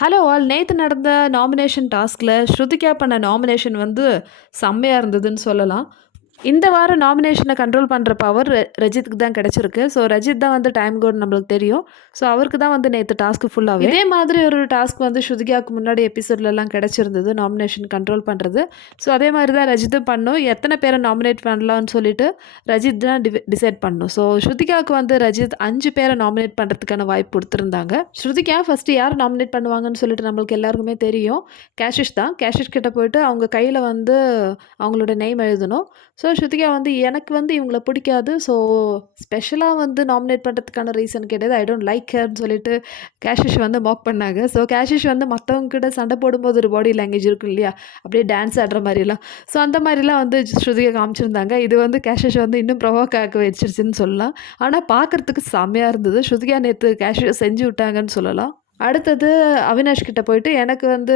Hello all. நேத்து நடந்த nomination டாஸ்க்ல Shruthika பண்ண நாமினேஷன் வந்து செம்மையா இருந்ததுன்னு சொல்லலாம். இந்த வாரம் நாமினேஷன கண்ட்ரோல் பண்ற பவர் ரஜித்துக்கு தான் கிடைச்சிருக்கு. ஸோ ரஜித் தான் வந்து டைம் கோட் நம்மளுக்கு தெரியும். ஸோ அவருக்கு தான் வந்து நேத்து டாஸ்க் ஃபுல்லாவே. இதே மாதிரி ஒரு டாஸ்க் வந்து ஸ்ருதிகாவுக்கு முன்னாடி எபிசோட்லலாம் கிடைச்சிருந்தது. நாமினேஷன் கண்ட்ரோல் பண்றது. ஸோ அதே மாதிரி தான் ரஜித்தும் பண்ணணும். எத்தனை பேரை நாமினேட் பண்ணலாம்னு சொல்லிட்டு ரஜித் தான் டிசைட் பண்ணணும். ஸோ ஸ்ருதிகாவுக்கு வந்து ரஜித் 5 பேரை நாமினேட் பண்ணுறதுக்கான வாய்ப்பு கொடுத்துருந்தாங்க. ஸ்ருதிகா ஃபஸ்ட்டு யார் நாமினேட் பண்ணுவாங்கன்னு சொல்லிட்டு நம்மளுக்கு எல்லாருக்குமே தெரியும். கேஷிஷ் தான். கேஷிஷ் கிட்ட போயிட்டு அவங்க கையில் வந்து அவங்களோட நேம் எழுதணும். ஸோ ஸ்ருதிகா வந்து எனக்கு வந்து இவங்கள பிடிக்காது. ஸோ ஸ்பெஷலாக வந்து நாமினேட் பண்ணுறதுக்கான ரீசன் கிடையாது. ஐ டோன்ட் லைக் ஹர்ன்னு சொல்லிட்டு கேஷிஷ் வந்து மாக் பண்ணாங்க. ஸோ கேஷிஷ் வந்து மற்றவங்க கிட்ட சண்டை போடும்போது ஒரு பாடி லாங்குவேஜ் இருக்கும் இல்லையா? அப்படியே டான்ஸ் ஆடுற மாதிரிலாம். ஸோ அந்த மாதிரிலாம் வந்து ஸ்ருதிகா காமிச்சிருந்தாங்க. இது வந்து கேஷிஷ் வந்து இன்னும் ப்ரொவோக் ஆக்க வச்சிருச்சுன்னு சொல்லலாம். ஆனால் பார்க்குறதுக்கு செம்மையாக இருந்தது. ஸ்ருதிகா நேற்று கேஷிஷ் செஞ்சு விட்டாங்கன்னு சொல்லலாம். அடுத்தது அவினாஷ் கிட்ட போயிட்டு எனக்கு வந்து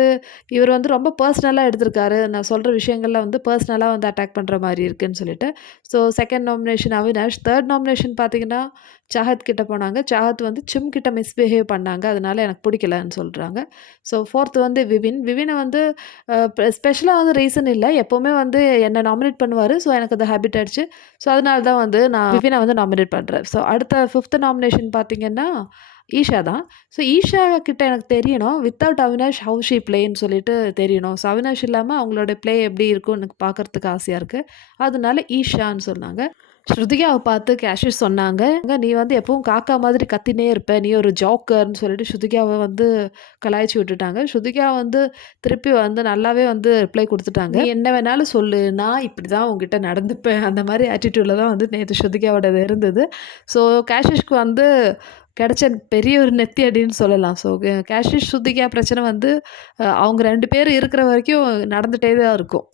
இவர் வந்து ரொம்ப பர்சனலாக எடுத்திருக்காரு. நான் சொல்கிற விஷயங்கள்ல வந்து பர்சனலாக வந்து அட்டாக் பண்ணுற மாதிரி இருக்குன்னு சொல்லிட்டு. So second nomination Avinash. Third nomination பார்த்தீங்கன்னா சாஹத் கிட்ட போனாங்க. சாஹத் வந்து சிம் கிட்ட மிஸ்பிஹேவ் பண்ணாங்க. அதனால எனக்கு பிடிக்கலன்னு சொல்கிறாங்க. ஸோ ஃபோர்த் வந்து விவின். விவினை வந்து ஸ்பெஷலாக வந்து ரீசன் இல்லை. எப்போவுமே வந்து என்னை நாமினேட் பண்ணுவார். ஸோ எனக்கு அது ஹேபிட் ஆயிடுச்சு. ஸோ அதனால தான் வந்து நான் விவினை வந்து நாமினேட் பண்ணுறேன். ஸோ அடுத்த ஃபிஃப்த் நாமினேஷன் பார்த்தீங்கன்னா ஈஷா தான். ஸோ ஈஷா கிட்ட எனக்கு தெரியணும். வித்தவுட் அவினாஷ் ஹவ் ஷி பிளேன்னு சொல்லிட்டு தெரியணும். ஸோ அவினாஷ் இல்லாமல் அவங்களோட ப்ளே எப்படி இருக்கும்னு எனக்கு பார்க்கறதுக்கு ஆசையாக இருக்குது. அதனால ஈஷான்னு சொன்னாங்க. ஸ்ருதிகாவை பார்த்து கேஷிஷ் சொன்னாங்க, நீ வந்து எப்பவும் காக்கா மாதிரி கத்தினே இருப்ப. நீ ஒரு ஜோக்கர்ன்னு சொல்லிட்டு ஸ்ருதிகாவை வந்து கலாய்ச்சி விட்டுட்டாங்க. ஸ்ருதிகா வந்து திருப்பி வந்து நல்லாவே வந்து ரிப்ளை கொடுத்துட்டாங்க. நீ என்ன வேணாலும் சொல்லு. நான் இப்படி தான் உங்ககிட்ட நடந்துப்பேன். அந்த மாதிரி ஆட்டிடியூடில் தான் வந்து நேற்று ஸ்ருதிகாவோடது இருந்தது. ஸோ கேஷிஷ்க்கு வந்து கிடைச்ச பெரிய ஒரு நெத்தி அடின்னு சொல்லலாம். ஸோ கேஷிஷ் ஸ்ருதிகா பிரச்சனை வந்து அவங்க 2 பேர் இருக்கிற வரைக்கும் நடந்துகிட்டே தான் இருக்கும்.